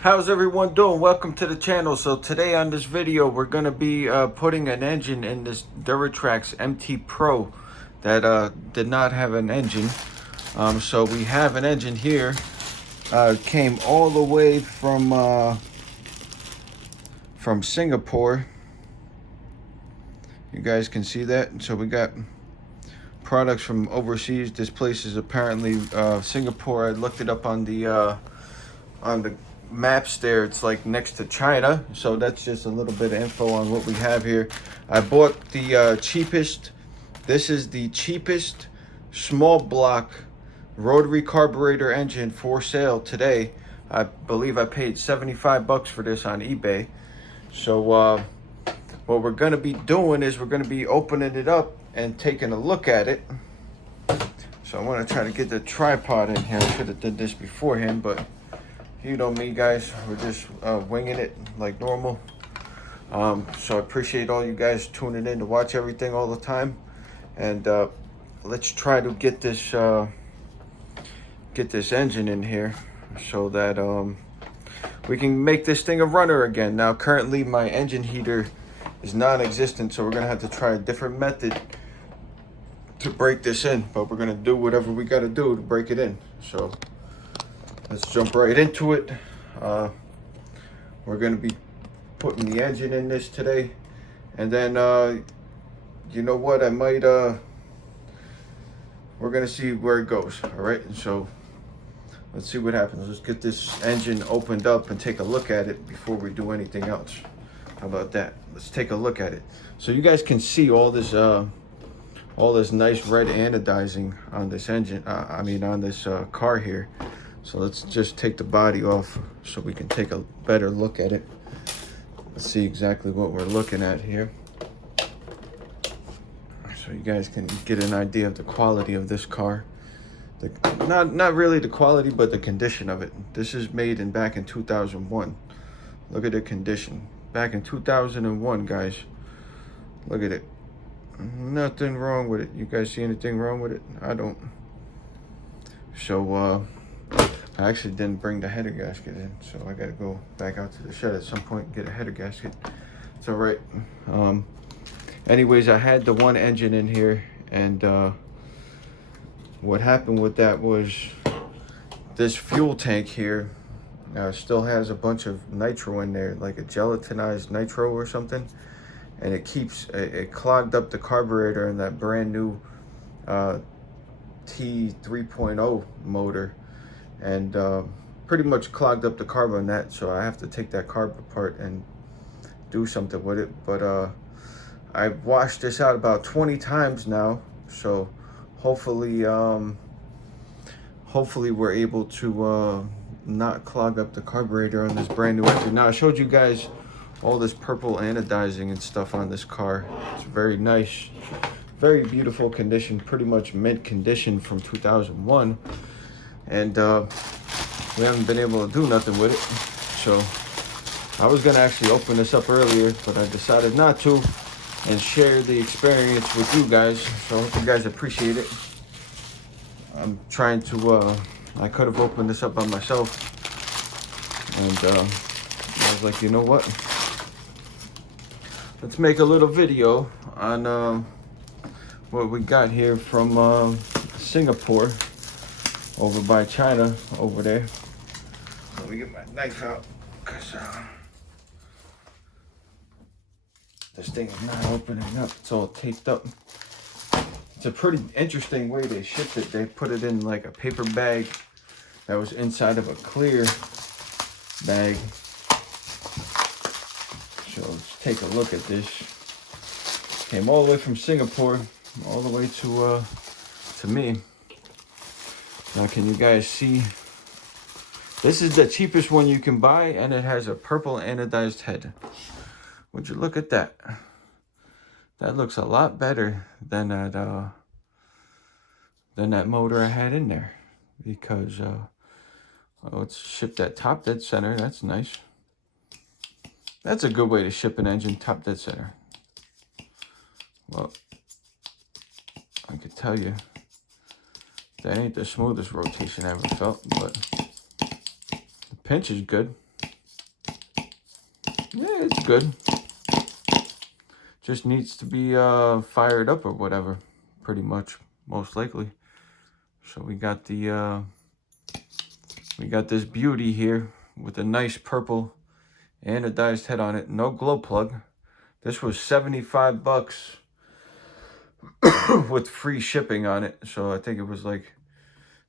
How's everyone doing? Welcome to the channel. So today on this video we're going to be putting an engine in this Duratrax MT Pro that did not have an engine. So we have an engine here. Came all the way from Singapore. You guys can see that. So we got products from overseas. This place is apparently Singapore. I looked it up on the maps there. It's like next to China, so that's just a little bit of info on what we have here. I bought the cheapest. This is the cheapest small block rotary carburetor engine for sale today. I believe I paid 75 bucks for this on eBay. So what we're going to be doing is we're going to be opening it up and taking a look at it. So I want to try to get the tripod in here. I should have did this beforehand, but you know me, guys, we're just winging it like normal. So I appreciate all you guys tuning in to watch everything all the time. And let's try to get this engine in here so that we can make this thing a runner again. Now, currently my engine heater is non-existent, so we're gonna have to try a different method to break this in. But we're gonna do whatever we gotta do to break it in. So let's jump right into it. We're going to be putting the engine in this today. And then, you know what, I might, we're going to see where it goes. All right, and so let's see what happens. Let's get this engine opened up and take a look at it before we do anything else. How about that? Let's take a look at it. So you guys can see all this nice red anodizing on this engine. On this car here. So let's just take the body off so we can take a better look at it. Let's see exactly what we're looking at here. So you guys can get an idea of the quality of this car. Not really the quality, but the condition of it. This is made back in 2001. Look at the condition. Back in 2001, guys. Look at it. Nothing wrong with it. You guys see anything wrong with it? I don't. So, I actually didn't bring the header gasket in, so I gotta go back out to the shed at some point and get a header gasket. It's all right. Anyways, I had the one engine in here, and what happened with that was this fuel tank here still has a bunch of nitro in there, like a gelatinized nitro or something, and it clogged up the carburetor in that brand new T 3.0 motor, and pretty much clogged up the carb on that. So I have to take that carb apart and do something with it. But I've washed this out about 20 times now, so hopefully we're able to not clog up the carburetor on this brand new engine. Now, I showed you guys all this purple anodizing and stuff on this car. It's very nice, very beautiful condition, pretty much mint condition from 2001. And we haven't been able to do nothing with it. So I was gonna actually open this up earlier, but I decided not to and share the experience with you guys. So I hope you guys appreciate it. I'm trying to, I could have opened this up by myself. And I was like, you know what? Let's make a little video on what we got here from Singapore, over by China, over there. Let me get my knife out, because this thing is not opening up. It's all taped up. It's a pretty interesting way they shipped it. They put it in like a paper bag that was inside of a clear bag. So let's take a look at this. Came all the way from Singapore, all the way to me. Now, can you guys see? This is the cheapest one you can buy, and it has a purple anodized head. Would you look at that? That looks a lot better than that motor I had in there. Because let's ship that top dead center. That's nice. That's a good way to ship an engine, top dead center. Well, I could tell you that ain't the smoothest rotation I ever felt, but the pinch is good. it's good. Just needs to be fired up or whatever, pretty much, most likely. So we got this beauty here with a nice purple anodized head on it. No glow plug. This was 75 bucks with free shipping on it. So I think it was like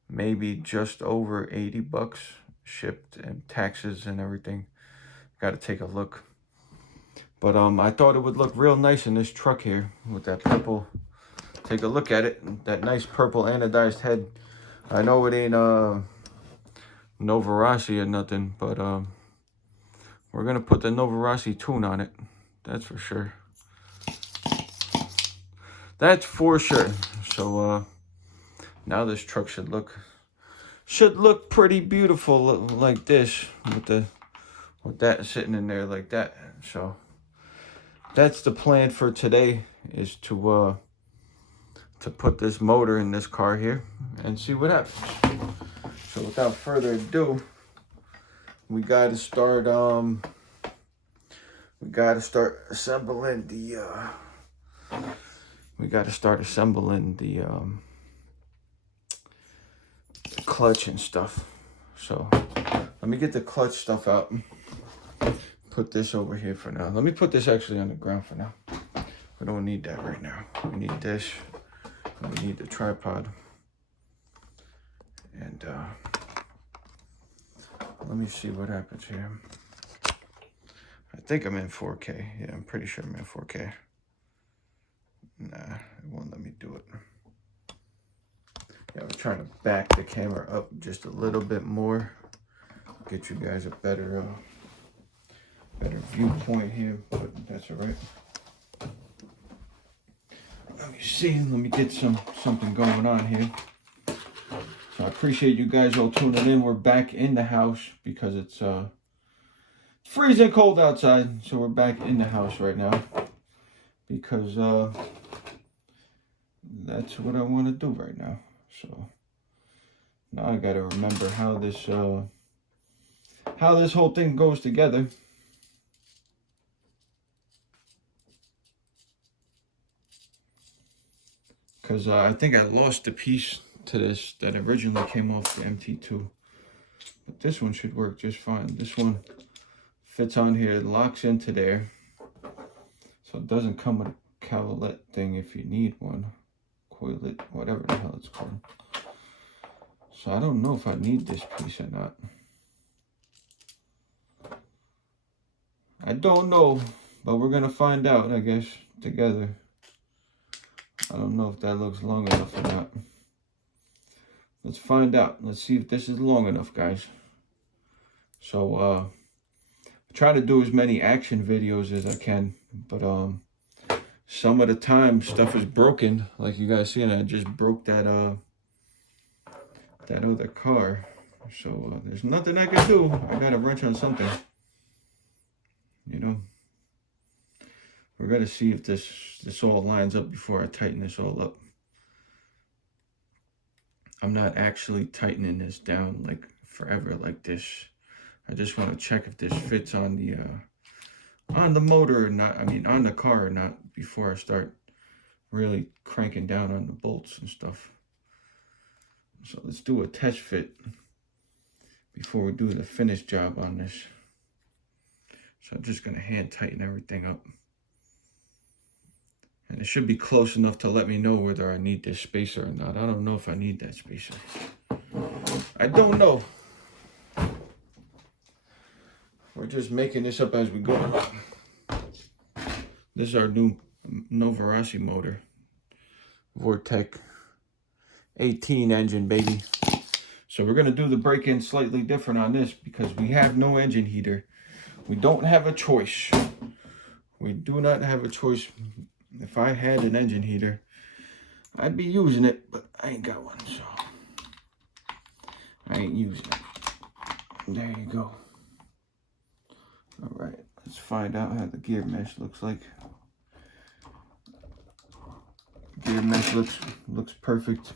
maybe just over 80 bucks shipped and taxes and everything. Got to take a look. But I thought it would look real nice in this truck here with that purple. Take a look at it. That nice purple anodized head. I know it ain't no Verasi or nothing, but we're gonna put the Novarasi tune on it. That's for sure. That's for sure. So now this truck should look pretty beautiful like this with that sitting in there like that. So that's the plan for today, is to put this motor in this car here and see what happens. So without further ado, we gotta start assembling the clutch and stuff. So let me get the clutch stuff out. Put this over here for now. Let me put this actually on the ground for now. We don't need that right now. We need this. We need the tripod. And let me see what happens here. I think I'm in 4K. Yeah, I'm pretty sure I'm in 4K. Nah, it won't let me do it. Yeah, I was trying to back the camera up just a little bit more. Get you guys a better viewpoint here, but that's all right. Let me see. Let me get something going on here. So I appreciate you guys all tuning in. We're back in the house because it's freezing cold outside. So we're back in the house right now because that's what I want to do right now. So now I got to remember how this whole thing goes together. Because I think I lost the piece to this that originally came off the MT2. But this one should work just fine. This one fits on here, it locks into there. So it doesn't come with a cowlet thing if you need one. Coilet, whatever the hell it's called. So I don't know if I need this piece or not. I don't know, but we're gonna find out, I guess, together. I don't know if that looks long enough or not. Let's find out. Let's see if this is long enough, guys. So I try to do as many action videos as I can, but some of the time stuff is broken, like you guys see, and I just broke that other car. So there's nothing I can do. I got to wrench on something. You know, we're gonna see if this all lines up before I tighten this all up. I'm not actually tightening this down like forever like this. I just want to check if this fits on the motor or not. I mean, on the car or not, before I start really cranking down on the bolts and stuff. So let's do a test fit before we do the finished job on this. So I'm just gonna hand tighten everything up. And it should be close enough to let me know whether I need this spacer or not. I don't know if I need that spacer. I don't know. We're just making this up as we go. This is our new Novarasi motor. Vortec 18 engine, baby. So we're gonna do the break-in slightly different on this because we have no engine heater. We don't have a choice. We do not have a choice. If I had an engine heater, I'd be using it, but I ain't got one, so I ain't using it. There you go. All right, let's find out how the gear mesh looks like. Gear mesh looks perfect.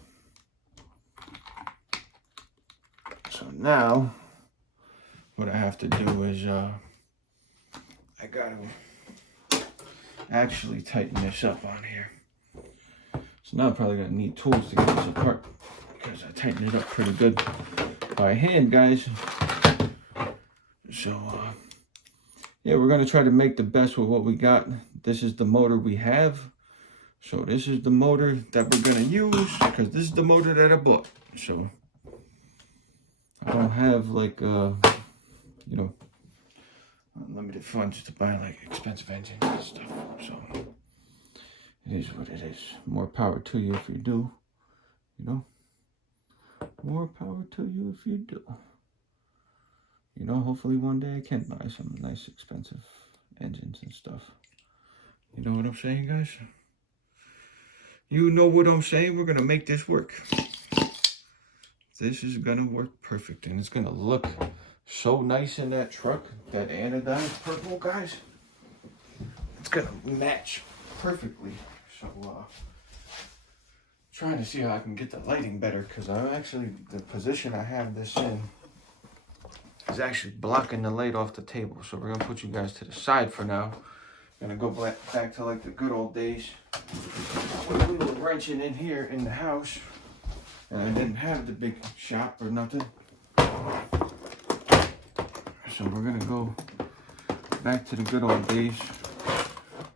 So now, what I have to do is I I gotta actually tighten this up on here. So now I'm probably gonna need tools to get this apart because I tightened it up pretty good by hand, guys. So yeah, we're gonna try to make the best with what we got. This is the motor we have. So this is the motor that we're gonna use because this is the motor that I bought. So I don't have like you know, unlimited funds to buy like expensive engines and stuff. So it is what it is. More power to you if you do. You know, more power to you if you do. You know, hopefully one day I can buy some nice expensive engines and stuff. You know what I'm saying, guys? You know what I'm saying? We're gonna make this work. This is gonna work perfect, and it's gonna look so nice in that truck. That anodized purple, guys. It's gonna match perfectly. So, trying to see how I can get the lighting better, because I'm actually, the position I have this in is actually blocking the light off the table. So we're gonna put you guys to the side for now. Gonna go back to like the good old days when we were wrenching in here in the house, and I didn't have the big shop or nothing. So we're gonna go back to the good old days,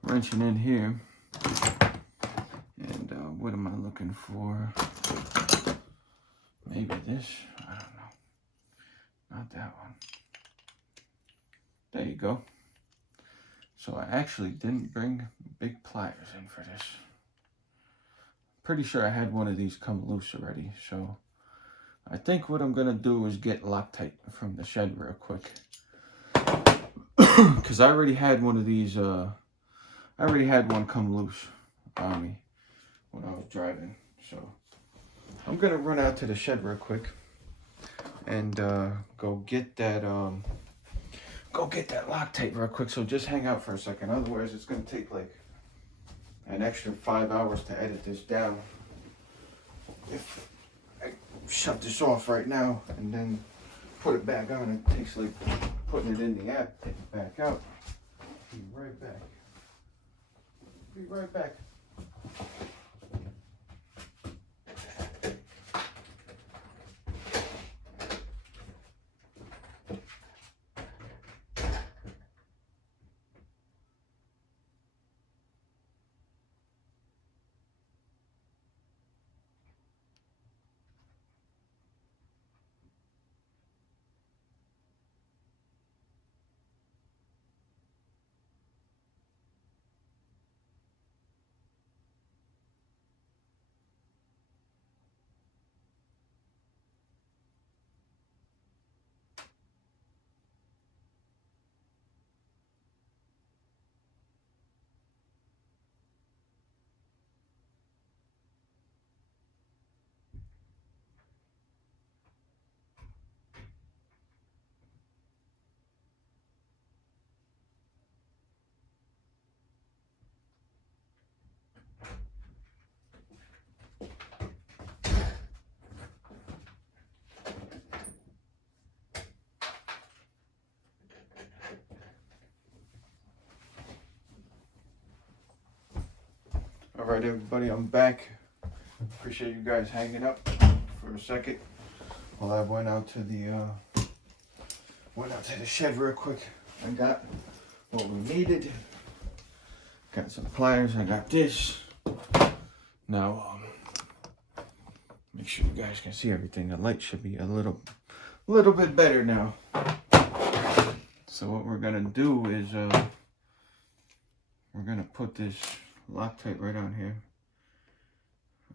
wrenching in here. And what am I looking for? Maybe this, I don't know. Not that one. There you go. So I actually didn't bring big pliers in for this. Pretty sure I had one of these come loose already. So I think what I'm gonna do is get Loctite from the shed real quick. Cause I already had one of these, I already had one come loose on me when I was driving. So I'm gonna run out to the shed real quick and go get that Loctite real quick. So just hang out for a second. Otherwise it's gonna take like an extra 5 hours to edit this down. If I shut this off right now and then put it back on, it takes like putting it in the app, take it back out. Be right back. Be right back. All right, everybody, I'm back. Appreciate you guys hanging up for a second while I went out to the shed real quick. I got what we needed. Got some pliers. I got this. Now, make sure you guys can see everything. The light should be a little bit better now. So what we're gonna do is we're gonna put this Loctite right on here.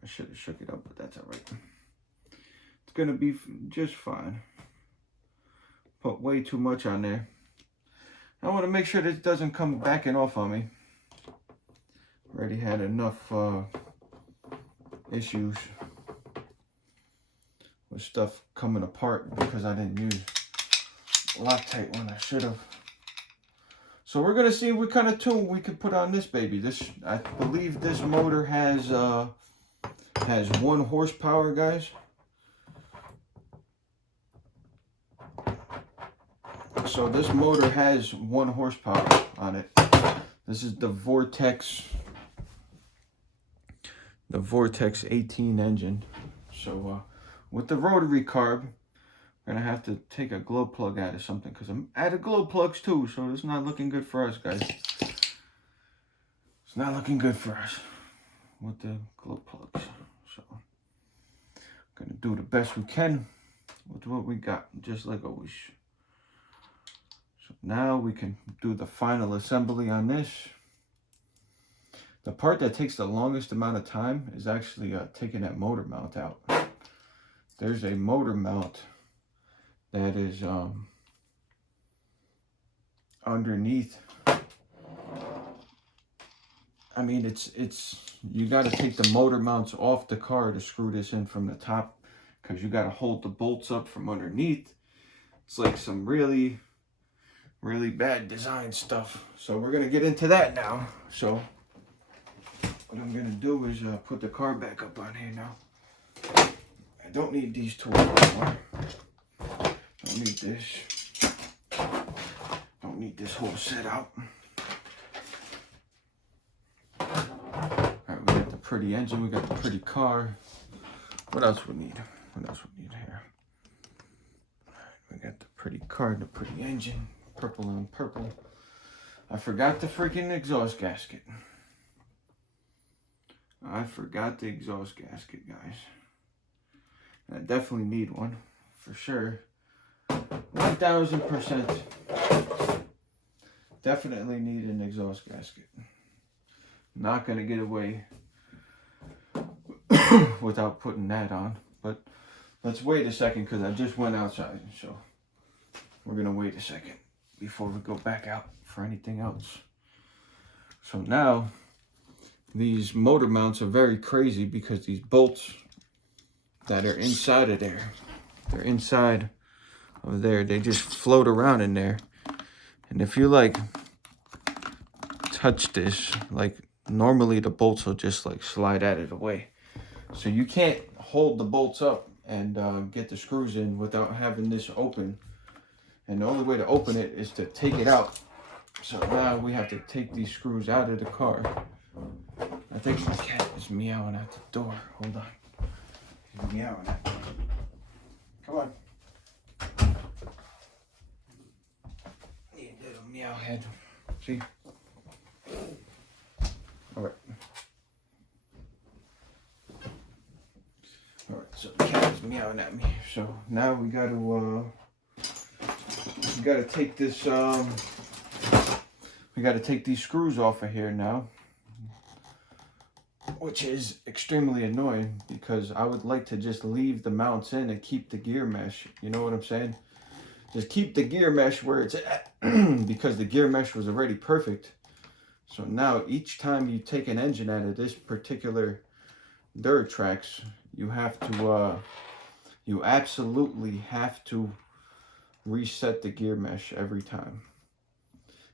I should have shook it up, but that's all right. It's gonna be just fine. Put way too much on there. I want to make sure this doesn't come backing off on me. Already had enough issues with stuff coming apart because I didn't use Loctite when I should have. So we're gonna see what kind of tune we can put on this baby. This, I believe this motor has 1 horsepower, guys. So this motor has 1 horsepower on it. This is the Vortex 18 engine. So with the rotary carb, we're gonna have to take a glow plug out of something, because I'm out of glow plugs too, so it's not looking good for us, guys. It's not looking good for us with the glow plugs. So gonna do the best we can with what we got, just like always. So now we can do the final assembly on this. The part that takes the longest amount of time is actually taking that motor mount out. There's a motor mount that is underneath. I mean, it's you got to take the motor mounts off the car to screw this in from the top, because you got to hold the bolts up from underneath. It's like some really bad design stuff. So we're gonna get into that now. So what I'm gonna do is put the car back up on here now. I don't need these tools anymore. Don't need this. Don't need this whole set out. Alright, we got the pretty engine, we got the pretty car. What else we need? What else we need here? Alright, we got the pretty car, the pretty engine, purple on purple. I forgot the freaking exhaust gasket. I forgot the exhaust gasket, guys. And I definitely need one, for sure. 1000%. Definitely need an exhaust gasket. Not gonna get away without putting that on. But let's wait a second, because I just went outside. So we're gonna wait a second before we go back out for anything else. So now, these motor mounts are very crazy, because these bolts that are inside of there, they're inside of there, they just float around in there. And if you like touch this, like normally the bolts will just like slide out of the way. So you can't hold the bolts up and get the screws in without having this open. And the only way to open it is to take it out. So now we have to take these screws out of the car. I think the cat is meowing at the door. Hold on. He's meowing at the door. Come on. You little meow head. See? Alright. Alright, so the cat is meowing at me. So now we gotta take this we gotta take these screws off of here now, which is extremely annoying, because I would like to just leave the mounts in and keep the gear mesh. You know what I'm saying? Just keep the gear mesh where it's at, because the gear mesh was already perfect. So now each time you take an engine out of this particular Duratrax, you have to you absolutely have to reset the gear mesh every time.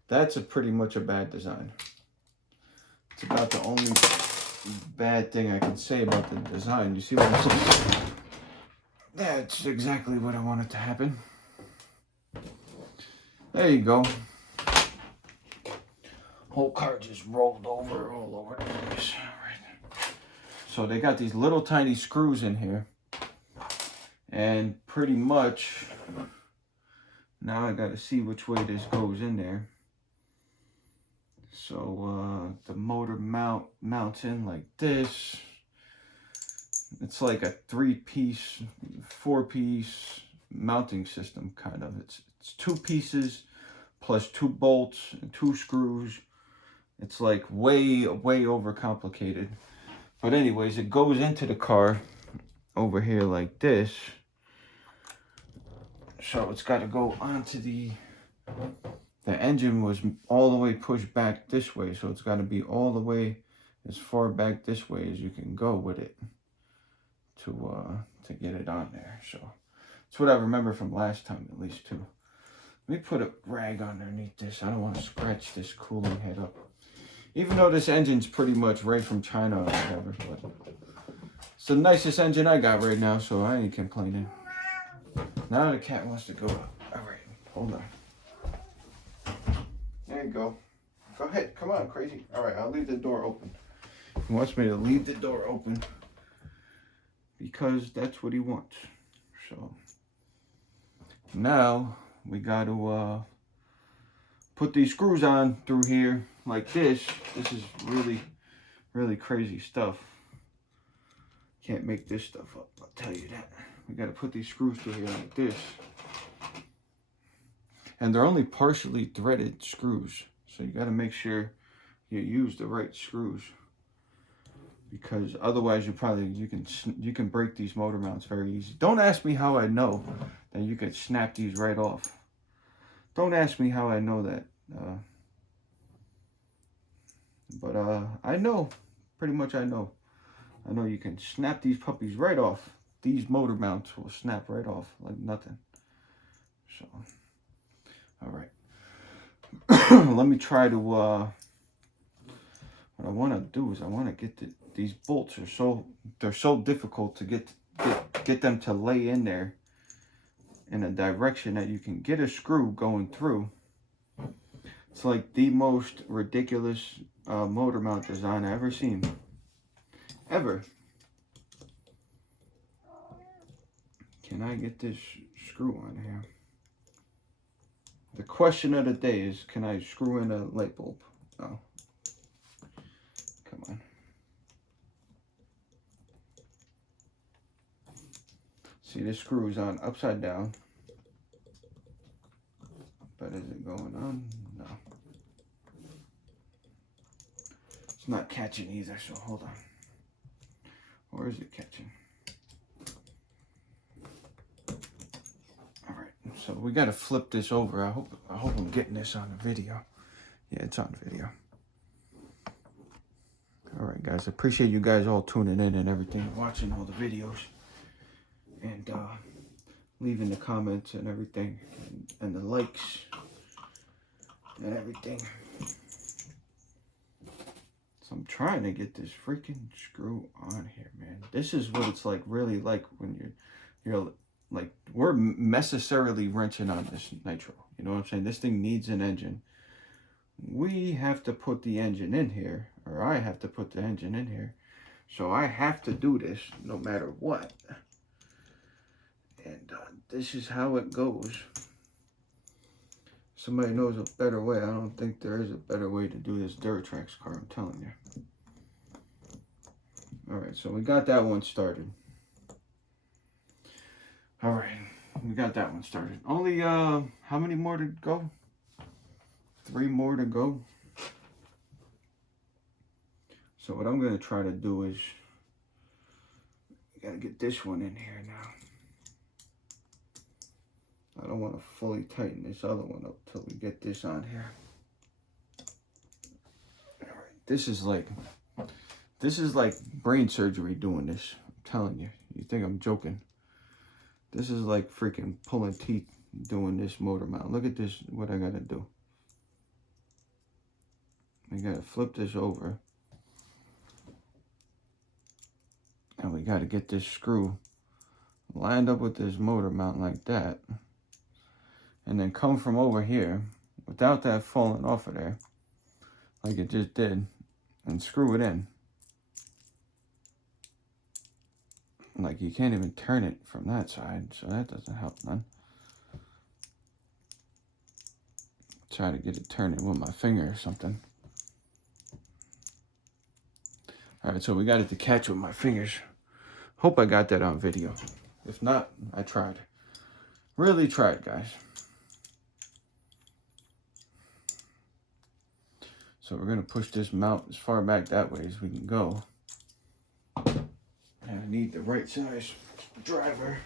That's pretty much a bad design. It's about the only bad thing I can say about the design. You see what I'm saying? That's exactly what I wanted to happen. There you go. Whole car just rolled over all over the place. Right. So they got these little tiny screws in here. And pretty much, now I gotta see which way this goes in there. So the motor mounts in like this. It's like a 3-piece, 4-piece mounting system, kind of. It's 2 pieces plus 2 bolts and 2 screws. It's like way overcomplicated. But anyways, it goes into the car over here like this. So it's got to go onto the engine was all the way pushed back this way, so it's got to be all the way as far back this way as you can go with it to get it on there. So that's what I remember from last time, at least, too. Let me put a rag underneath this. I don't want to scratch this cooling head up, even though this engine's pretty much right from China or whatever. But it's the nicest engine I got right now, so I ain't complaining. Now the cat wants to go up. All right, hold on. go. Go ahead. Come on, crazy. All right, I'll leave the door open. He wants me to leave the door open because that's what he wants. So now we got to put these screws on through here like this. This is really, really crazy stuff. Can't make this stuff up, I'll tell you that. We got to put these screws through here like this. And they're only partially threaded screws. So you got to make sure you use the right screws. Because otherwise you can break these motor mounts very easy. Don't ask me how I know that you can snap these right off. Don't ask me how I know that. But I know. Pretty much I know. I know you can snap these puppies right off. These motor mounts will snap right off like nothing. So, all right. Let me try to, what I want to do is I want to get these bolts they're so difficult to get them to lay in there in a direction that you can get a screw going through. It's like the most ridiculous motor mount design I've ever seen. Ever. Can I get this screw on here? The question of the day is, can I screw in a light bulb? Oh. Come on. See, this screw is on upside down. But is it going on? No. It's not catching either, so hold on. Or is it catching? Alright, so we gotta flip this over. I hope I'm getting this on the video. Yeah, it's on video. Alright guys, I appreciate you guys all tuning in and everything, watching all the videos. And leaving the comments and everything. And the likes and everything. So I'm trying to get this freaking screw on here, man. This is what it's like, really like when you're like, we're necessarily wrenching on this nitro. You know what I'm saying? This thing needs an engine. We have to put the engine in here, or I have to put the engine in here. So I have to do this no matter what. And this is how it goes. Somebody knows a better way. I don't think there is a better way to do this Duratrax car, I'm telling you. Alright, so we got that one started. Alright, we got that one started. Only, how many more to go? 3 more to go. So what I'm going to try to do is, got to get this one in here now. I don't want to fully tighten this other one up till we get this on here. Alright, this is like brain surgery doing this. I'm telling you. You think I'm joking. This is like freaking pulling teeth doing this motor mount. Look at this, what I gotta do. I gotta flip this over. And we gotta get this screw lined up with this motor mount like that. And then come from over here, without that falling off of there, like it just did, and screw it in. Like, you can't even turn it from that side, so that doesn't help none. Try to get it turning with my finger or something. Alright, so we got it to catch with my fingers. Hope I got that on video. If not, I tried. Really tried, guys. So we're going to push this mount as far back that way as we can go. And I need the right size driver.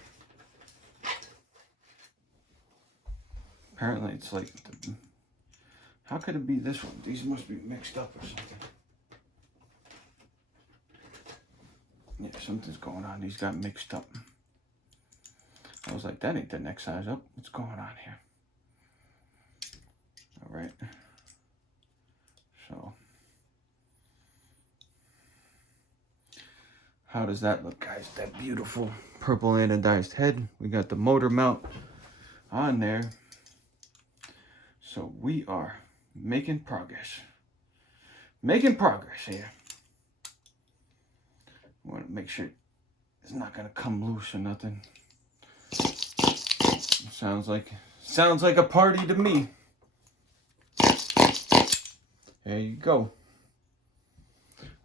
Apparently it's like, how could it be this one? These must be mixed up or something. Yeah, something's going on. These got mixed up. I was like, that ain't the next size up. What's going on here? All right. So, how does that look, guys? That beautiful purple anodized head. We got the motor mount on there. So we are Making progress. Making progress here. I want to make sure it's not gonna come loose or nothing. Sounds like a party to me. There you go.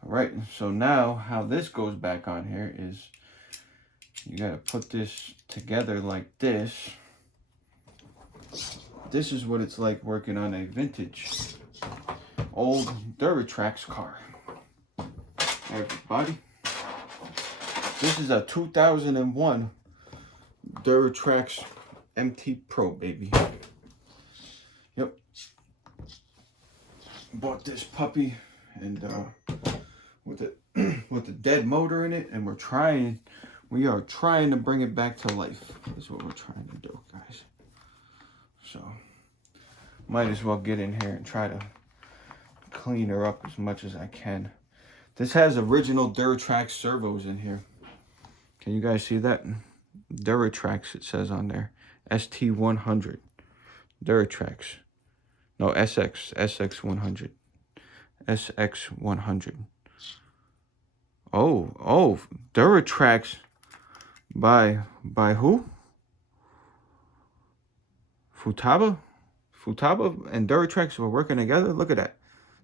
All right, so now how this goes back on here is you gotta put this together like this. This is what it's like working on a vintage old Duratrax car. Everybody, this is a 2001 Duratrax MT Pro, baby. Yep. Bought this puppy and with the dead motor in it, and we are trying to bring it back to life. That's what we're trying to do, guys. So might as well get in here and try to clean her up as much as I can. This has original Duratrax servos in here. Can you guys see that? Duratrax, it says on there. ST100. Duratrax. No, SX100. SX100. Oh, Duratrax by who? Futaba and Duratrax were working together. Look at that.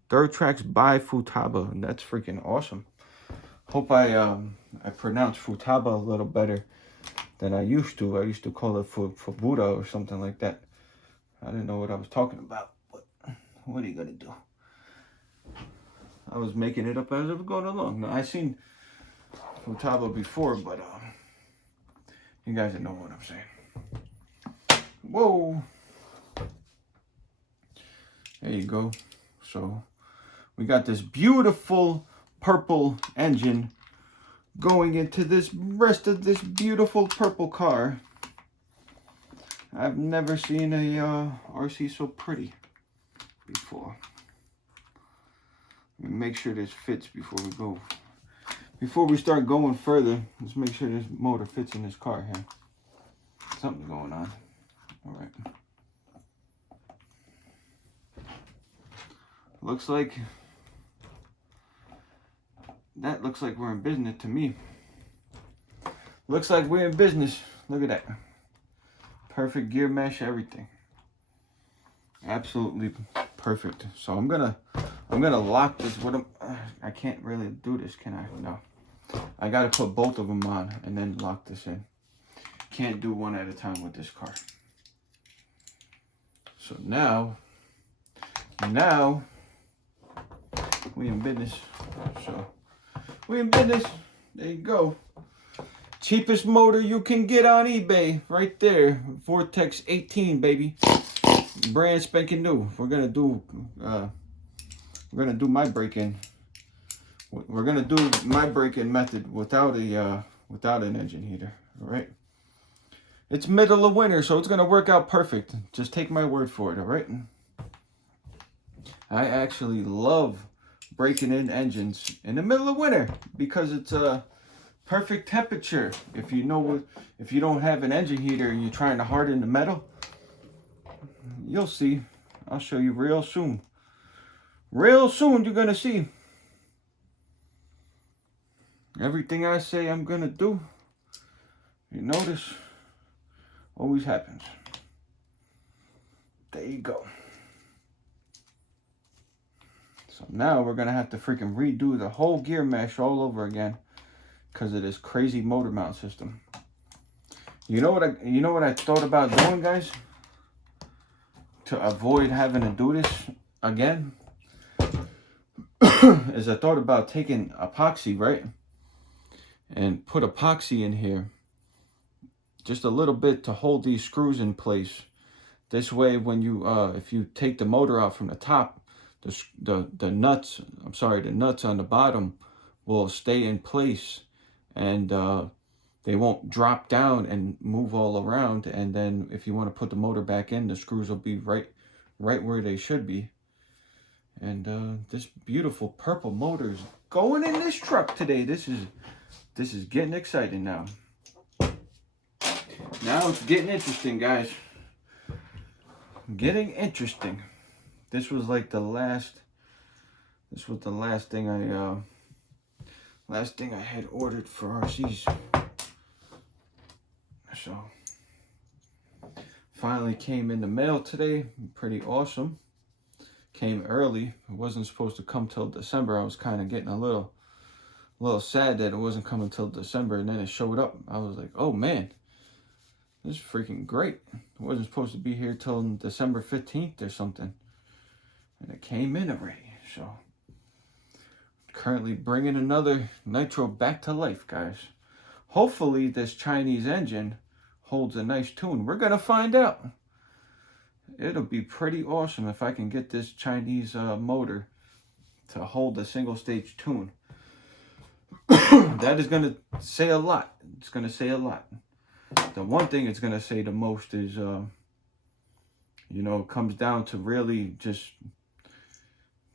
Duratrax by Futaba, and that's freaking awesome. Hope I pronounce Futaba a little better than I used to. I used to call it Fubuda or something like that. I didn't know what I was talking about, but what are you gonna do? I was making it up as I was going along. Now, I seen Futaba before, but you guys know what I'm saying. Whoa. There you go. So we got this beautiful purple engine going into this rest of this beautiful purple car. I've never seen a RC so pretty before. Let me make sure this fits before we start going further. Let's make sure this motor fits in this car here. Something's going on. All right. Looks like we're in business to me. Looks like we're in business. Look at that. Perfect gear mesh, everything. Absolutely perfect. So I'm gonna lock this. I can't really do this, can I? No. I gotta put both of them on and then lock this in. Can't do one at a time with this car. So now we in business. So we in business. There you go. Cheapest motor you can get on eBay, right there. Vortex 18, baby. Brand spanking new. We're gonna do my break-in. We're gonna do my break-in method without an engine heater. All right. It's middle of winter, so it's gonna work out perfect. Just take my word for it. All right. I actually love breaking in engines in the middle of winter because it's a perfect temperature. If you don't have an engine heater and you're trying to harden the metal, you'll see. I'll show you real soon. Real soon you're gonna see. Everything I say I'm gonna do, you notice, always happens. There you go. So now we're gonna have to freaking redo the whole gear mesh all over again because of this crazy motor mount system. You know what I thought about doing, guys? To avoid having to do this again, is I thought about taking epoxy, right? And put epoxy in here. Just a little bit to hold these screws in place. This way, when you if you take the motor out from the top, the nuts on the bottom will stay in place, and they won't drop down and move all around. And then if you want to put the motor back in, the screws will be right where they should be. And this beautiful purple motor is going in this truck today. This is getting exciting now. Now it's getting interesting, guys. Getting interesting. this was like the last. This was the last thing I had ordered for RCs. So finally came in the mail today. Pretty awesome. Came early. It wasn't supposed to come till December. I was kind of getting a little sad that it wasn't coming till December, and then it showed up. I was like, oh man, this is freaking great. It wasn't supposed to be here till December 15th or something, and it came in already. So currently bringing another nitro back to life, guys. Hopefully this Chinese engine holds a nice tune. We're gonna find out. It'll be pretty awesome if I can get this Chinese motor to hold a single stage tune. That is gonna say a lot. It's gonna say a lot. The one thing it's gonna say the most is, you know, it comes down to really just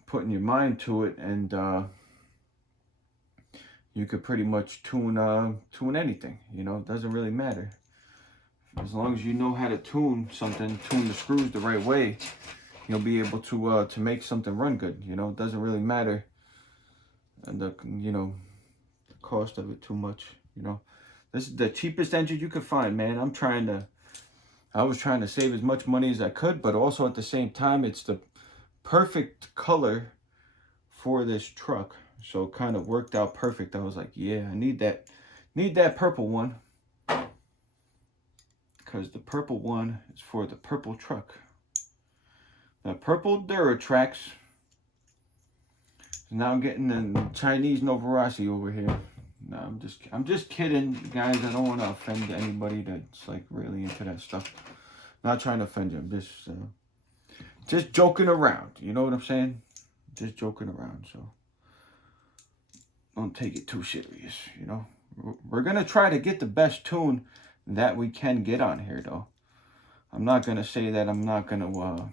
putting your mind to it, and you could pretty much tune anything. You know, it doesn't really matter. As long as you know how to tune something, tune the screws the right way, you'll be able to make something run good. You know, it doesn't really matter, and the cost of it too much. You know, this is the cheapest engine you could find, man. I was trying to save as much money as I could, but also at the same time, it's the perfect color for this truck. So it kind of worked out perfect. I was like, yeah, I need that purple one, because the purple one is for the purple truck. The purple Duratrax. Now I'm getting the Chinese Novarasi over here. No, I'm just kidding, guys. I don't want to offend anybody that's like really into that stuff. Not trying to offend you. I'm just joking around. You know what I'm saying? Just joking around. So don't take it too serious. You know, we're gonna try to get the best tune that we can get on here, though. I'm not gonna say that I'm not gonna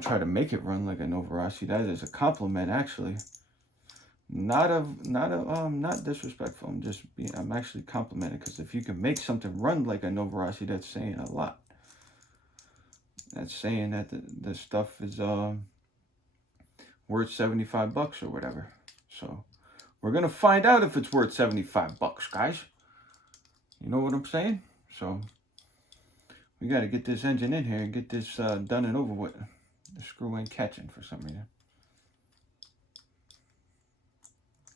try to make it run like a Novarasi. That is a compliment, actually. Not disrespectful. I'm actually complimenting, because if you can make something run like a Novarasi, that's saying a lot. That's saying that the stuff is worth $75 or whatever. So we're gonna find out if it's worth $75, guys. You know what I'm saying? So we got to get this engine in here and get this done and over with. The screw ain't catching for some reason.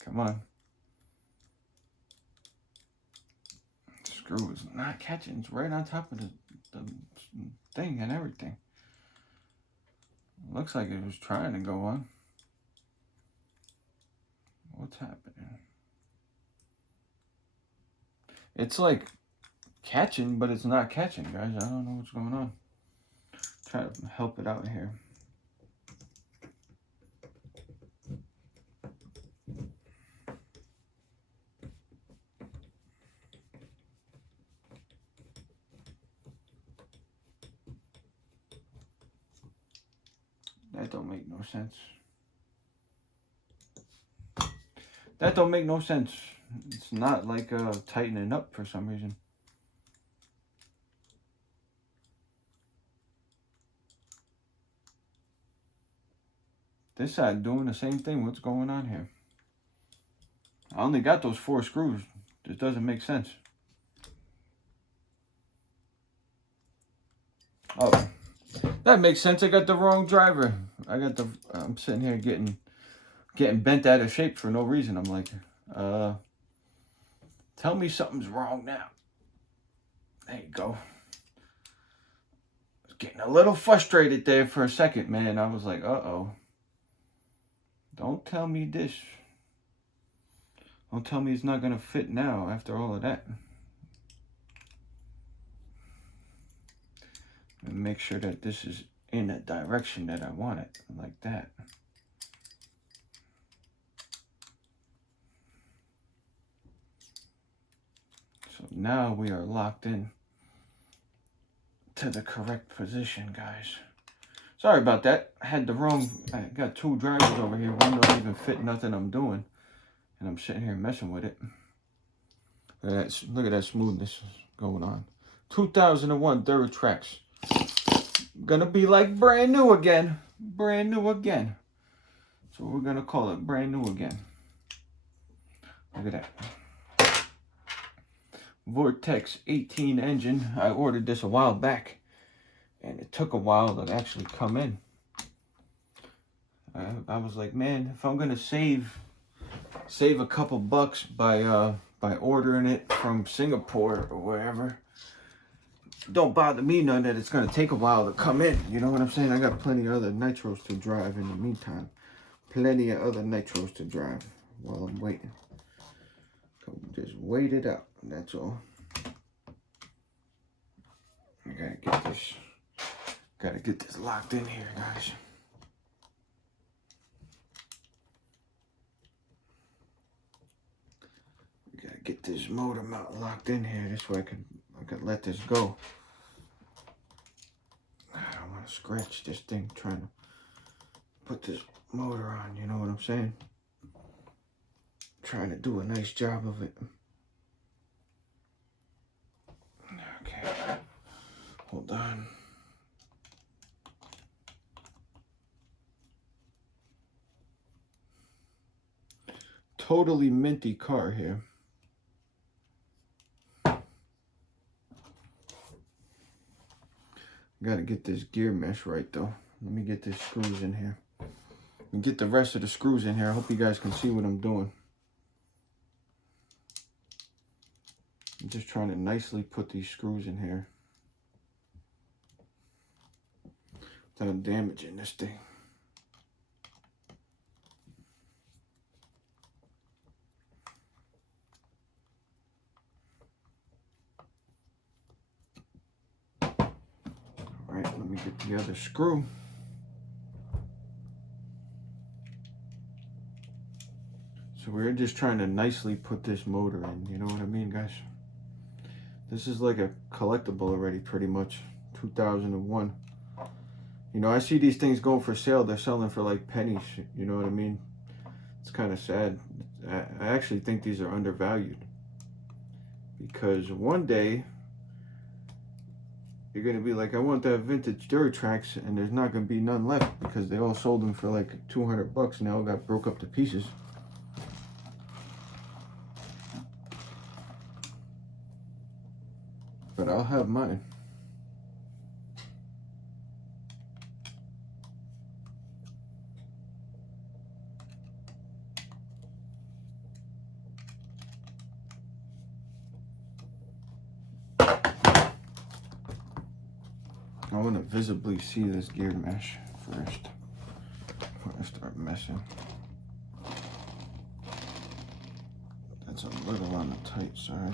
Come on. The screw is not catching. It's right on top of the thing and everything. Looks like it was trying to go on. What's happening? It's like catching, but it's not catching, guys. I don't know what's going on. Try to help it out here. That don't make no sense. That don't make no sense. It's not like tightening up for some reason. This side doing the same thing. What's going on here? I only got those 4 screws. This doesn't make sense. Oh, that makes sense. I got the wrong driver. I'm sitting here getting bent out of shape for no reason. I'm like, tell me something's wrong now. There you go. I was getting a little frustrated there for a second, man. I was like, uh-oh. Don't tell me this. Don't tell me it's not going to fit now after all of that. And make sure that this is in the direction that I want it, like that. So now we are locked in to the correct position, guys. Sorry about that. I got 2 drivers over here. One don't even fit nothing I'm doing. And I'm sitting here messing with it. Look at that smoothness going on. 2001 Duratrax. Gonna be like brand new again. brand new again. So we're gonna call it brand new again. Look at that. Vortex 18 engine. I ordered this a while back, and it took a while to actually come in. I was like, man, if I'm gonna save a couple bucks by ordering it from Singapore or wherever, don't bother me none that it's gonna take a while to come in. You know what I'm saying? I got plenty of other nitros to drive in the meantime. Plenty of other nitros to drive while I'm waiting. So just wait it out. That's all. I gotta get this locked in here, guys. We gotta get this motor mount locked in here. This way I can let this go. I don't want to scratch this thing trying to put this motor on, you know what I'm saying? Trying to do a nice job of it. Okay, hold on. Totally minty car here. Gotta get this gear mesh right though. Let me get these screws in here. And get the rest of the screws in here. I hope you guys can see what I'm doing. I'm just trying to nicely put these screws in here without damaging this thing. Alright, let me get the other screw. So we're just trying to nicely put this motor in, you know what I mean, guys? This is like a collectible already, pretty much. 2001. You know, I see these things going for sale. They're selling for like pennies, you know what I mean? It's kind of sad. I actually think these are undervalued. Because one day, you're going to be like, I want that vintage Duratrax, and there's not going to be none left because they all sold them for like 200 bucks now, got broke up to pieces. But I'll have mine. I want to visibly see this gear mesh first before I start messing. That's a little on the tight side.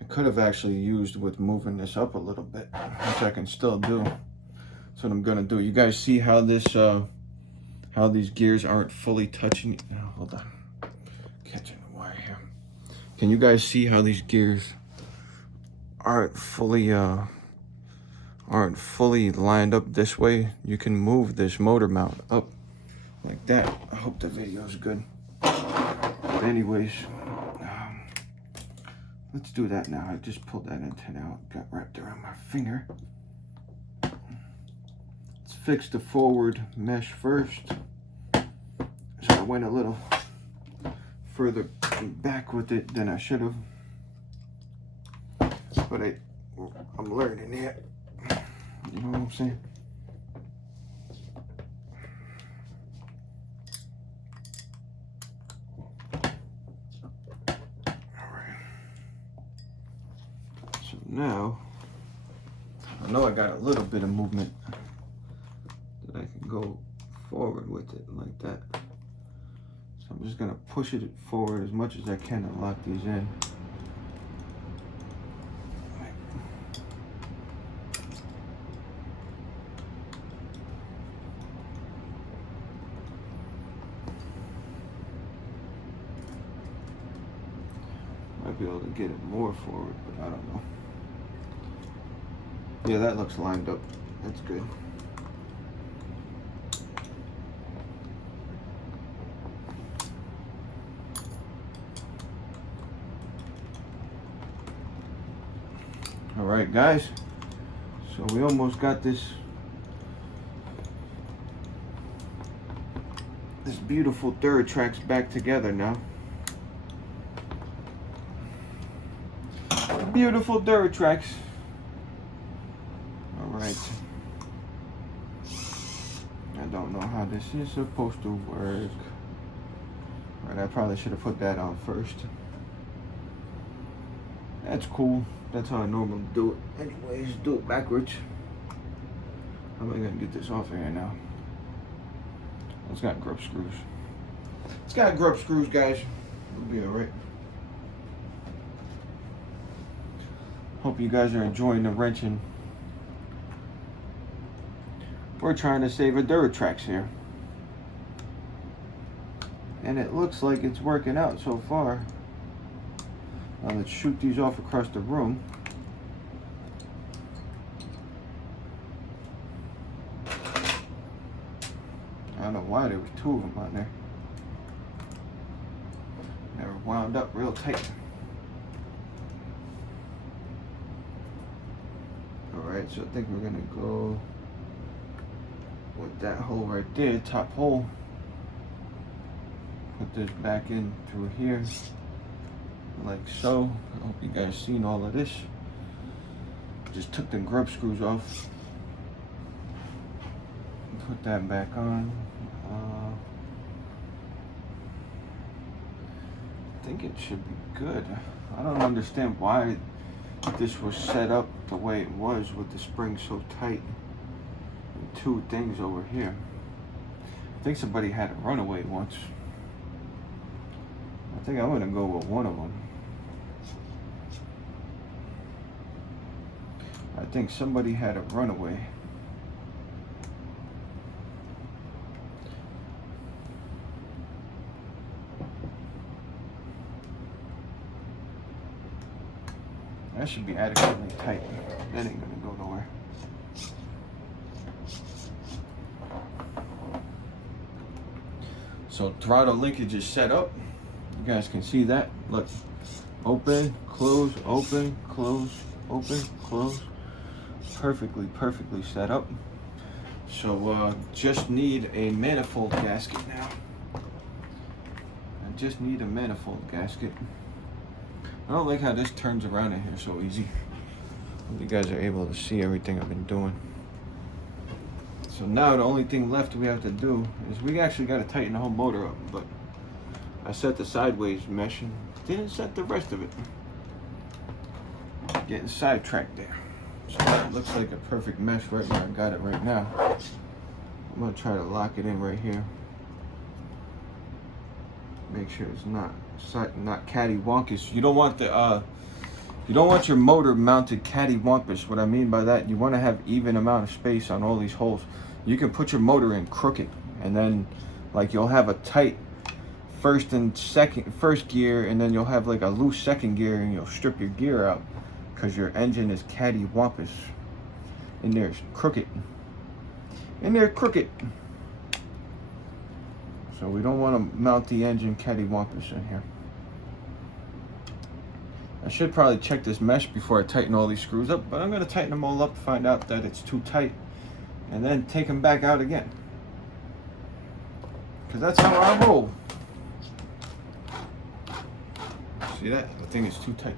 I could have actually used with moving this up a little bit, which I can still do. That's what I'm gonna do. You guys see how this, how these gears aren't fully touching? Oh, hold on, catching the wire here. Can you guys see how these gears aren't fully lined up this way? You can move this motor mount up like that. I hope the video's good. But anyways, let's do that now. I just pulled that antenna out, got wrapped around my finger. Let's fix the forward mesh first. So I went a little further back with it than I should have. But I'm learning it. You know what I'm saying? Alright. So now, I know I got a little bit of movement that I can go forward with it like that. So I'm just going to push it forward as much as I can and lock these in. Might be able to get it more forward, but I don't know. Yeah, that looks lined up. That's good. All right, guys. So we almost got this beautiful Duratrax back together now. Beautiful Duratrax. Alright. I don't know how this is supposed to work. Alright, I probably should have put that on first. That's cool. That's how I normally do it. Anyways, do it backwards. How am I gonna get this off of here now? It's got grub screws. It's got grub screws, guys. It'll be alright. Hope you guys are enjoying the wrenching. We're trying to save a Duratrax here. And it looks like it's working out so far. Now let's shoot these off across the room. I don't know why there was two of them on there. They were wound up real tight. Alright, so I think we're gonna go with that hole right there, top hole. Put this back in through here, like so. I hope you guys seen all of this. Just took the grub screws off. Put that back on. I think it should be good. I don't understand why this was set up the way it was with the spring so tight and two things over here. I think somebody had a runaway once. I think I'm gonna go with one of them. I think somebody had a runaway. That should be adequately tight. That ain't gonna go nowhere. So throttle linkage is set up. You guys can see that. Look, open, close, open, close, open, close. Perfectly set up. So just need a manifold gasket now. I just need a manifold gasket. I don't like how this turns around in here so easy. Hope you guys are able to see everything I've been doing. So now the only thing left we have to do is we actually got to tighten the whole motor up, but I set the sideways mesh and didn't set the rest of it. Getting sidetracked there. So that looks like a perfect mesh right where I got it right now. I'm gonna try to lock it in right here. Make sure it's not cattywampus. You don't want the you don't want your motor mounted cattywampus. What I mean by that, you want to have even amount of space on all these holes. You can put your motor in crooked, and then like you'll have a tight first gear, and then you'll have like a loose second gear, and you'll strip your gear out because your engine is cattywampus. In there it's crooked. In there crooked. So we don't want to mount the engine cattywampus in here. I should probably check this mesh before I tighten all these screws up, but I'm going to tighten them all up to find out that it's too tight and then take them back out again. Because that's how I roll. See that? The thing is too tight.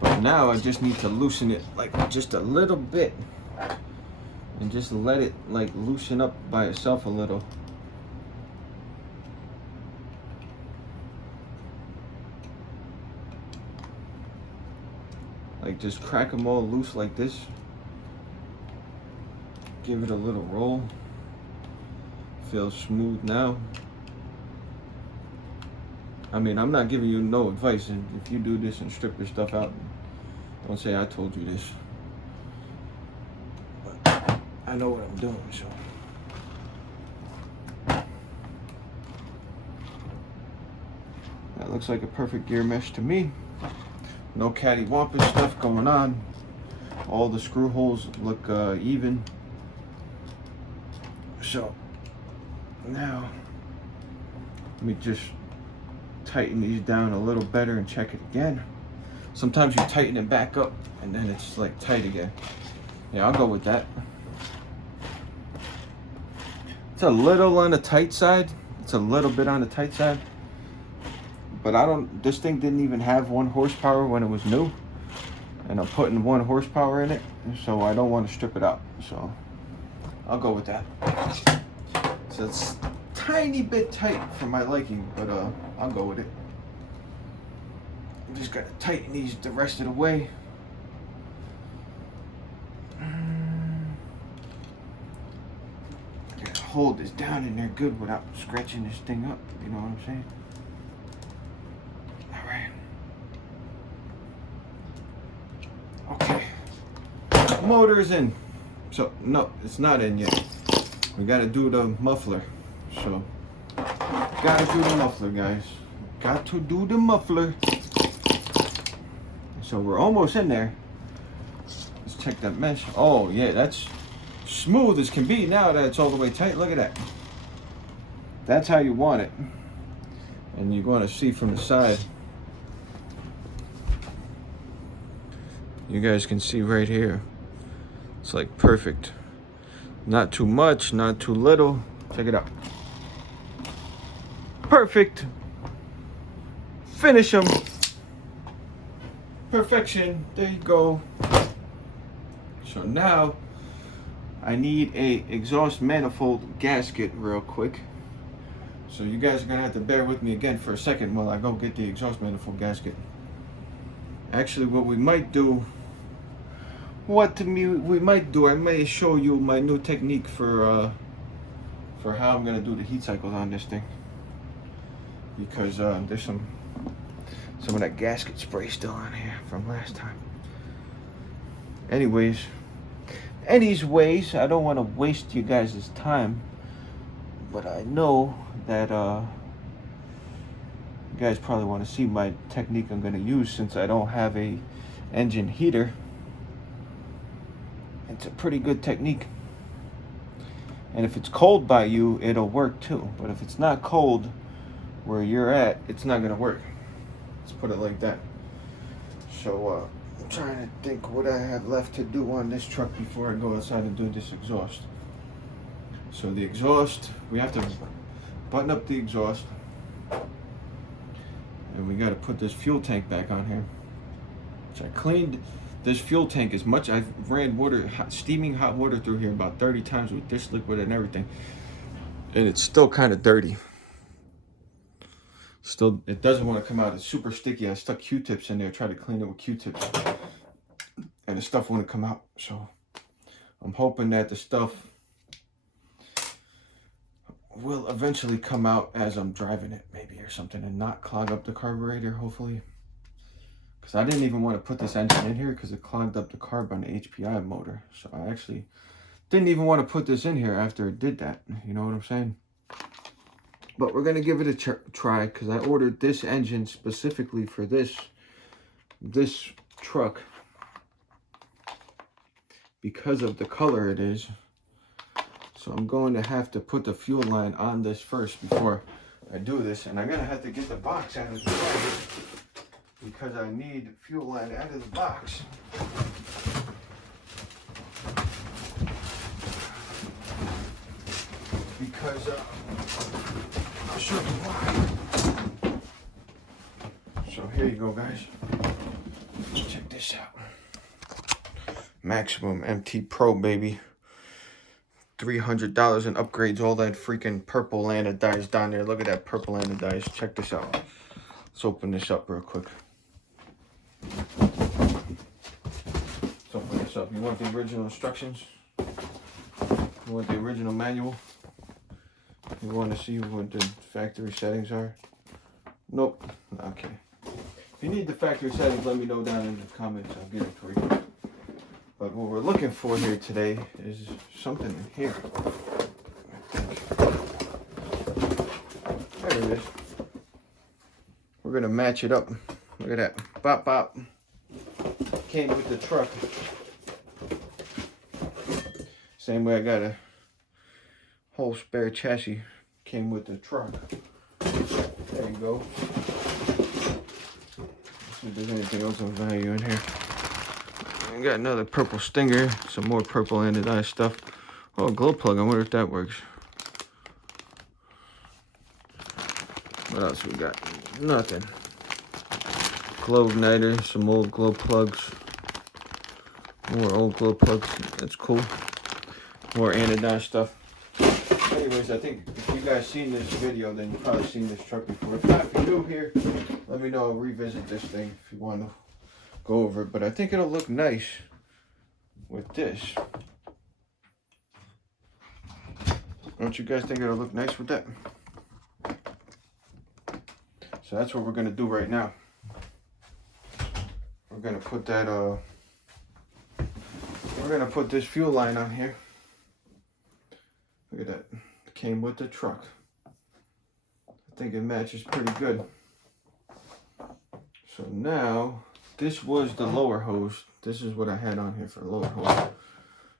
But now I just need to loosen it like just a little bit. And just let it like loosen up by itself a little. Like just crack them all loose like this. Give it a little roll. Feels smooth now. I mean, I'm not giving you no advice, and if you do this and strip your stuff out, don't say I told you this. I know what I'm doing, so. That looks like a perfect gear mesh to me. No cattywampus stuff going on. All the screw holes look even. So now, let me just tighten these down a little better and check it again. Sometimes you tighten it back up and then it's like tight again. Yeah, I'll go with that. It's a little on the tight side. It's a little bit on the tight side. But this thing didn't even have 1 horsepower when it was new. And I'm putting 1 horsepower in it, so I don't want to strip it out. So I'll go with that. So it's tiny bit tight for my liking, but I'll go with it. I'm just gotta tighten these the rest of the way. Gotta hold this down in there good without scratching this thing up. You know what I'm saying? All right. Okay. Motor's in. So no, it's not in yet. We gotta do the muffler. So gotta do the muffler, guys. Got to do the muffler. So we're almost in there. Let's check that mesh. Oh yeah, that's smooth as can be now that it's all the way tight. Look at that. That's how you want it. And you're going to see from the side. You guys can see right here. It's like perfect. Not too much, not too little. Check it out. Perfect. Finish them. Perfection. There you go. So now I need a exhaust manifold gasket real quick. So you guys are gonna have to bear with me again for a second while I go get the exhaust manifold gasket. Actually, what we might do, I may show you my new technique for how I'm gonna do the heat cycles on this thing, because there's some of that gasket spray still on here from last time. Anyways, I don't want to waste you guys' time, but I know that you guys probably want to see my technique I'm going to use since I don't have a engine heater. It's a pretty good technique. And if it's cold by you, it'll work too. But if it's not cold where you're at, it's not going to work. Let's put it like that. So I'm trying to think what I have left to do on this truck before I go outside and do this exhaust. So the exhaust, we have to button up the exhaust. And we got to put this fuel tank back on here. So I cleaned this fuel tank as much. I've ran steaming hot water through here about 30 times with this liquid and everything. And it's still kind of dirty. Still, it doesn't want to come out. It's super sticky. I stuck Q-tips in there, tried to clean it with Q-tips, and the stuff wouldn't come out. So I'm hoping that the stuff will eventually come out as I'm driving it, maybe, or something, and not clog up the carburetor, hopefully. Because I didn't even want to put this engine in here because it clogged up the carb on the HPI motor. So I actually didn't even want to put this in here after it did that. You know what I'm saying? But we're going to give it a try because I ordered this engine specifically for this truck because of the color it is. So I'm going to have to put the fuel line on this first before I do this. And I'm going to have to get the box out of the box because I need fuel line out of the box. Because I'll show you why. So here you go, guys. Check this out. Maximum MT Pro, baby. $300 in upgrades. All that freaking purple anodized down there. Look at that purple anodized. Check this out. Let's open this up real quick. Let's open this up. You want the original instructions? You want the original manual? You want to see what the factory settings are? Nope. Okay. If you need the factory settings, let me know down in the comments. I'll get it for you. But what we're looking for here today is something in here. There it is. We're going to match it up. Look at that. Bop, bop. Came with the truck. Same way I got a whole spare chassis. Came with the truck. There you go. see if there's anything else of value in here. We got another purple stinger, some more purple anodized stuff. Oh, a glow plug. I wonder if that works. What else we got? Nothing. Glow igniter, some old glow plugs. More old glow plugs. That's cool. More anodized stuff. Anyways, I think if you guys seen this video, then you've probably seen this truck before. If not, if you're new here, let me know. I'll revisit this thing if you want to go over it. But I think it'll look nice with this. Don't you guys think it'll look nice with that? So that's what we're gonna do right now. We're gonna put that we're gonna put this fuel line on here. Look at that. It came with the truck. I think it matches pretty good. So now, this was the lower hose. This is what I had on here for lower hose.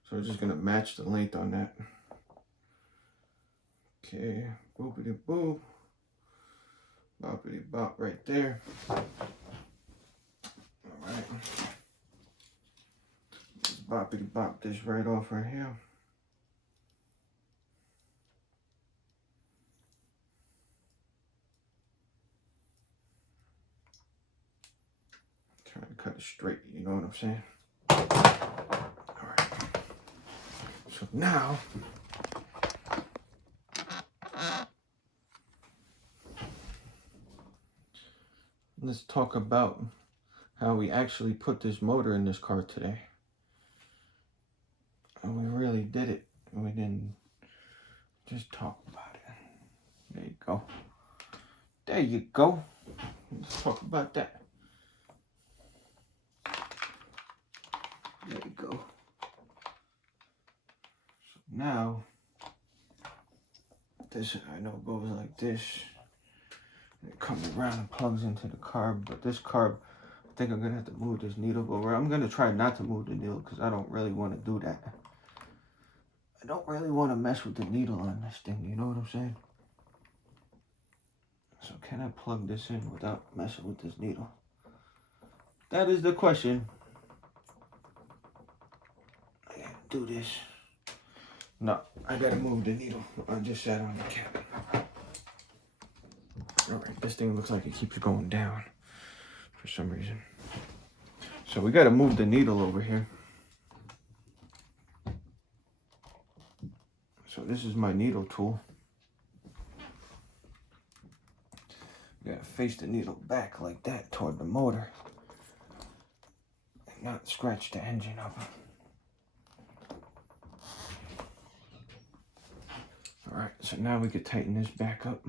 So we're just gonna match the length on that. Okay, boopity boop. Boppity bop right there. Alright. Let's boppity bop this right off right here. Trying to cut it straight, you know what I'm saying? Alright. So now, let's talk about how we actually put this motor in this car today. And we really did it. We didn't just talk about it. There you go. There you go. Let's talk about that. There you go. So now, this, I know, goes like this. It comes around and plugs into the carb, but this carb, I think I'm gonna have to move this needle over. I'm gonna try not to move the needle because I don't really want to do that. I don't really want to mess with the needle on this thing, you know what I'm saying? So can I plug this in without messing with this needle? That is the question. I gotta do this. No, I gotta move the needle. I just sat on the cap. Alright, this thing looks like it keeps going down for some reason. So we gotta move the needle over here. So this is my needle tool. You gotta face the needle back like that toward the motor. And not scratch the engine up. Alright, so now we can tighten this back up.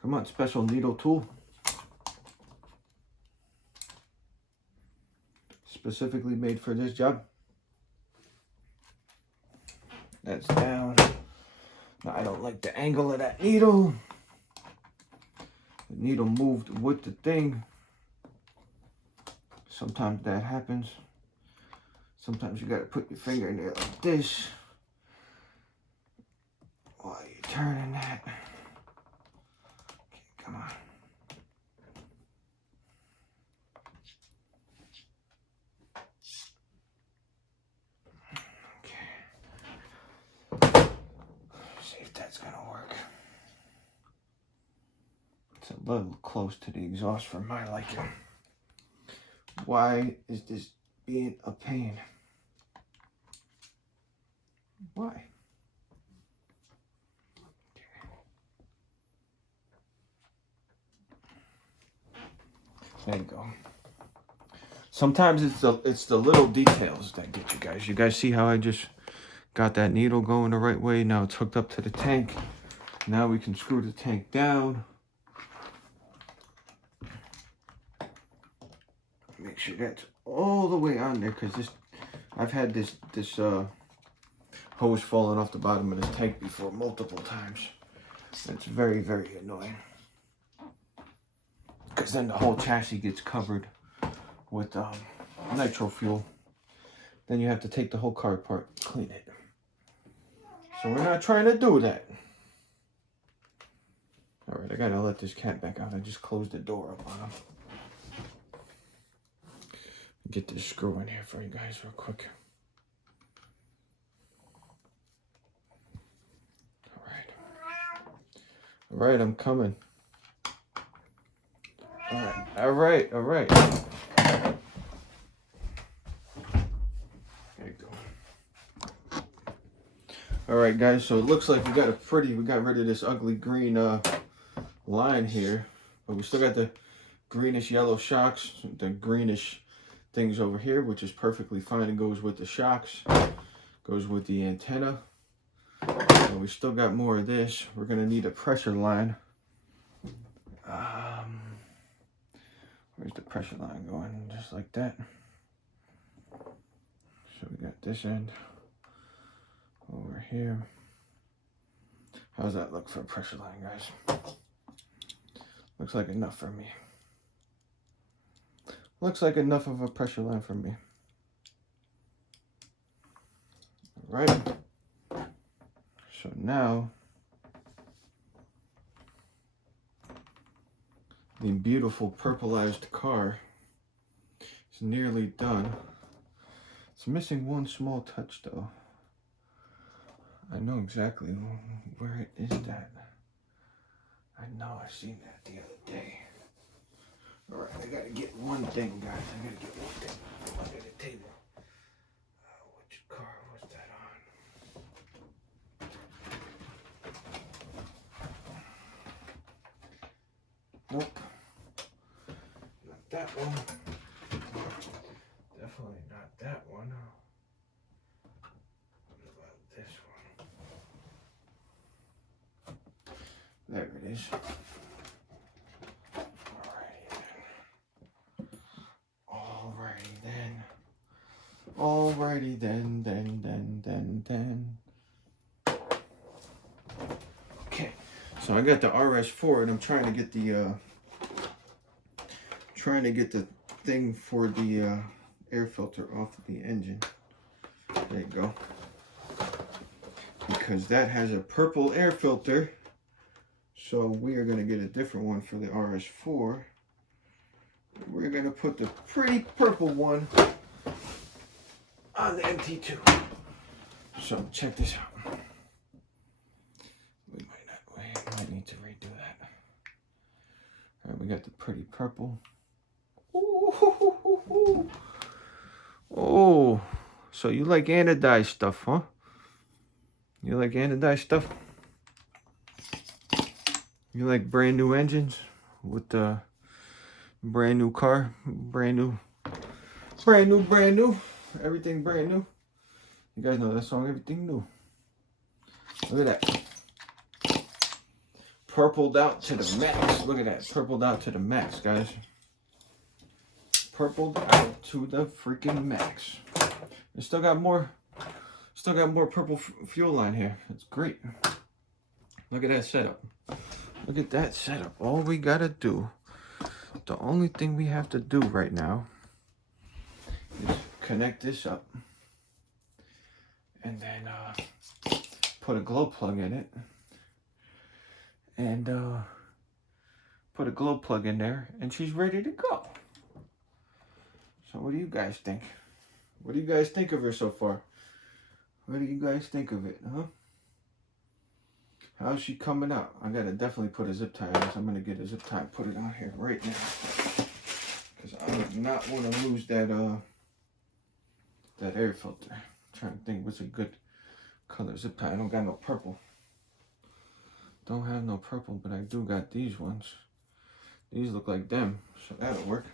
Come on, special needle tool. Specifically made for this job. That's down. Now, I don't like the angle of that needle. The needle moved with the thing. Sometimes that happens. Sometimes you gotta put your finger in there like this while you're turning that. Okay, come on. See if that's gonna work. It's a little close to the exhaust for my liking. Why is this being a pain? Why? There you go. Sometimes it's the little details that get you guys. You guys see how I just got that needle going the right way? Now it's hooked up to the tank. Now we can screw the tank down. Make sure that's all the way on there, because this, I've had this hose falling off the bottom of this tank before multiple times. It's very, very annoying, because then the whole chassis gets covered with nitro fuel. Then you have to take the whole car apart, clean it. So we're not trying to do that. All right, I gotta let this cat back out. I just closed the door up on him. Get this screw in here for you guys real quick. All right. All right, I'm coming. All right, all right, all right. There you go. All right, guys, so it looks like we got rid of this ugly green line here, but we still got the greenish yellow shocks, the greenish things over here, which is perfectly fine. It goes with the shocks, goes with the antenna. So we still got more of this. We're gonna need a pressure line. Where's the pressure line going? Just like that. So we got this end over here. How's that look for a pressure line, guys? Looks like enough for me. Looks like enough of a pressure line for me. All right. So now, the beautiful purplized car is nearly done. It's missing one small touch though. I know exactly where it is that. I know I seen that the other day. All right, I gotta get one thing, guys. I gotta get one thing under the table. Which car was that on? Nope. Not that one. Definitely not that one. What about this one? There it is. Alrighty then. Okay, so I got the RS4 and I'm trying to get the thing for the air filter off of the engine. There you go. Because that has a purple air filter, so we are going to get a different one for the RS4. We're going to put the pretty purple one on the MT2. So check this out. We might need to redo that. All right, we got the pretty purple. Ooh. Oh, so you like anodized stuff, huh? You like anodized stuff? You like brand new engines with the brand new car, brand new. Everything brand new. You guys know that song, Everything New. Look at that. Purpled out to the max. Look at that. Purpled out to the max, guys. Purpled out to the freaking max. We still got more purple fuel line here. It's great. Look at that setup. Look at that setup. All we gotta do, the only thing we have to do right now is connect this up and then put a glow plug in it and put a glow plug in there and she's ready to go. So what do you guys think? What do you guys think of her so far? What do you guys think of it, huh? How's she coming out? I gotta definitely put a zip tie on this. I'm gonna get a zip tie and put it on here right now. Because I do not want to lose that air filter. I'm trying to think what's a good color zip tie. I don't got no purple. Don't have no purple, but I do got these ones. These look like them, so that'll work.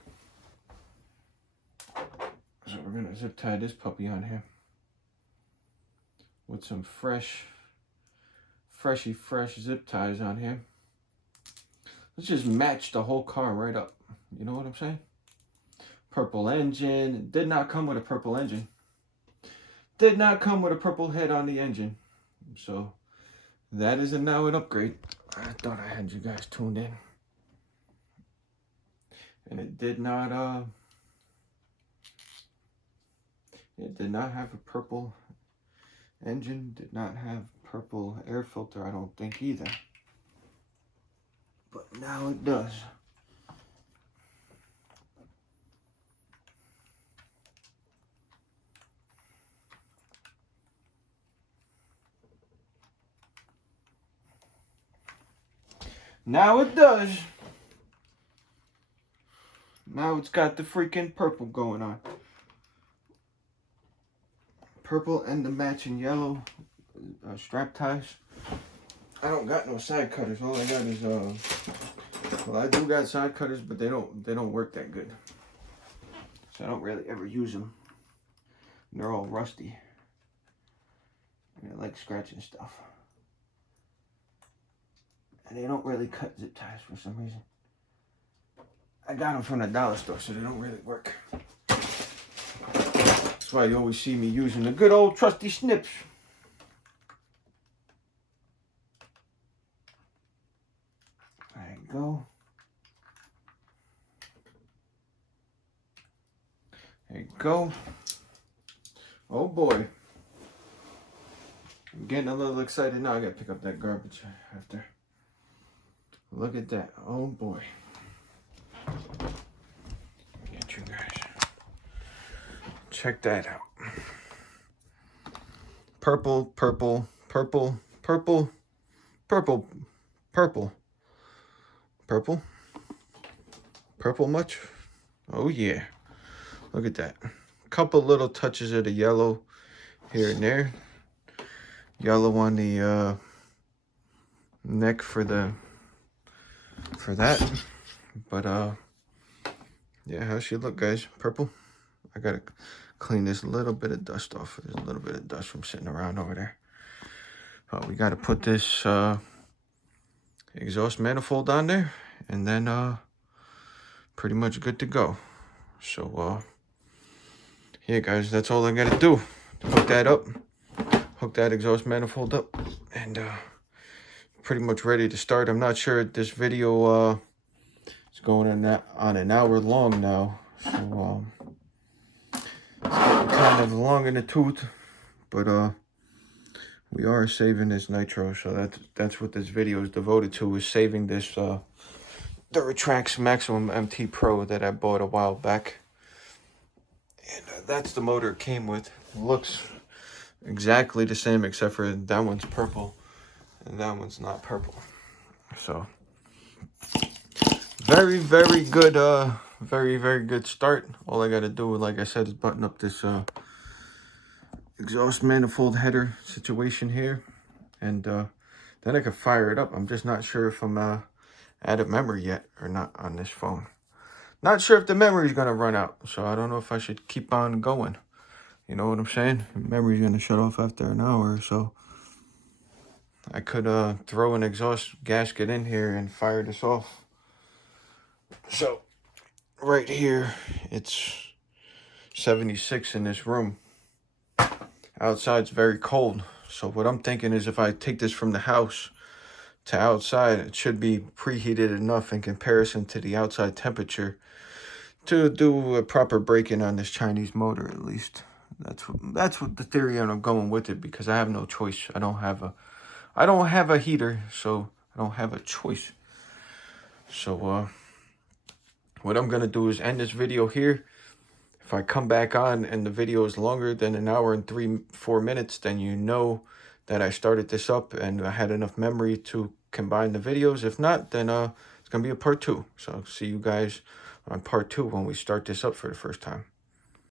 So we're gonna zip tie this puppy on here with some freshy fresh zip ties on here. Let's just match the whole car right up. You know what I'm saying? Purple engine. It did not come with a purple engine. Did not come with a purple head on the engine. So that is now an upgrade. I thought I had you guys tuned in. And it did not have a purple Engine did not have purple air filter, I don't think either. But now it does. Now it does. Now it's got the freaking purple going on. Purple and the matching yellow strap ties. I don't got no side cutters. All I got is well, I do got side cutters, but they don't work that good. So I don't really ever use them. And they're all rusty. And I like scratching stuff. And they don't really cut zip ties for some reason. I got them from the dollar store, so they don't really work. That's why you always see me using the good old trusty snips. There you go. There you go. Oh boy. I'm getting a little excited now. I gotta pick up that garbage after. Look at that. Oh boy. Get you guys. Check that out. Purple, purple, purple, purple, purple, purple, purple, purple much? Oh yeah. Look at that. Couple little touches of the yellow here and there. Yellow on the neck for that. But yeah, how she look, guys? Purple. I gotta clean this little bit of dust off. There's a little bit of dust from sitting around over there. But we gotta put this exhaust manifold on there, and then pretty much good to go. So yeah, guys, that's all I gotta do. Hook that up, hook that exhaust manifold up, and pretty much ready to start. I'm not sure if this video is going on an hour long now, so it's getting kind of long in the tooth, but we are saving this nitro, so that's what this video is devoted to, is saving this Duratrax Maximum MT Pro that I bought a while back. And that's the motor it came with. It looks exactly the same, except for that one's purple and that one's not purple. So very, very good, very, very good start. All I gotta do, like I said, is button up this exhaust manifold header situation here, and then I can fire it up. I'm just not sure if I'm out of memory yet or not on this phone. Not sure if the memory is gonna run out, so I don't know if I should keep on going. You know what I'm saying? The memory's gonna shut off after an hour or so. I could throw an exhaust gasket in here and fire this off. So right here, it's 76 in this room. Outside's very cold. So what I'm thinking is, if I take this from the house to outside, it should be preheated enough in comparison to the outside temperature to do a proper break-in on this Chinese motor, at least. That's what the theory, and I'm going with it because I have no choice. I don't have a heater, so I don't have a choice. So what I'm gonna do is end this video here. If I come back on and the video is longer than an hour and 3-4 minutes, then you know that I started this up and I had enough memory to combine the videos. If not, then it's gonna be a part 2. So I'll see you guys on part 2 when we start this up for the first time.